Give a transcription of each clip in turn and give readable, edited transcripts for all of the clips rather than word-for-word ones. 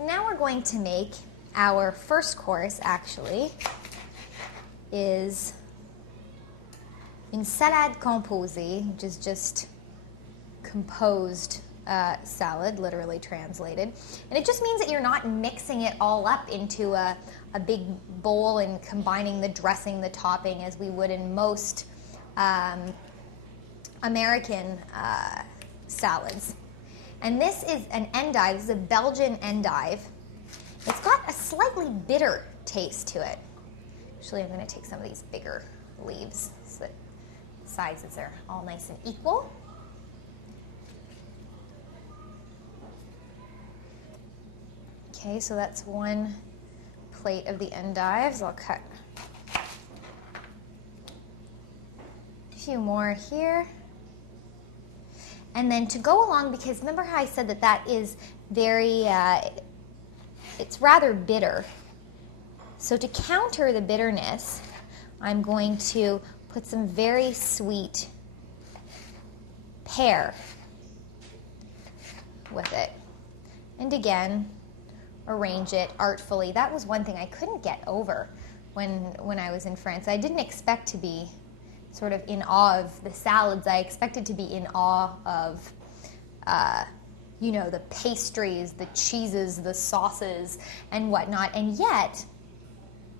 Now we're going to make our first course, actually, is une salade composée, which is just composed salad, literally translated. And it just means that you're not mixing it all up into a big bowl and combining the dressing, the topping, as we would in most American salads. And this is an endive. This is a Belgian endive. It's got a slightly bitter taste to it. Actually, I'm going to take some of these bigger leaves so that the sizes are all nice and equal. Okay, so that's one plate of the endives. I'll cut a few more here. And then to go along, because remember how I said that that is very, it's rather bitter. So to counter the bitterness, I'm going to put some very sweet pear with it. And again, arrange it artfully. That was one thing I couldn't get over when I was in France. I didn't expect to be sort of in awe of the salads. I expected to be in awe of, the pastries, the cheeses, the sauces, and whatnot. And yet,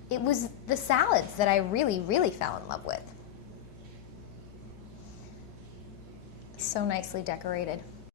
it was the salads that I really, really fell in love with. So nicely decorated.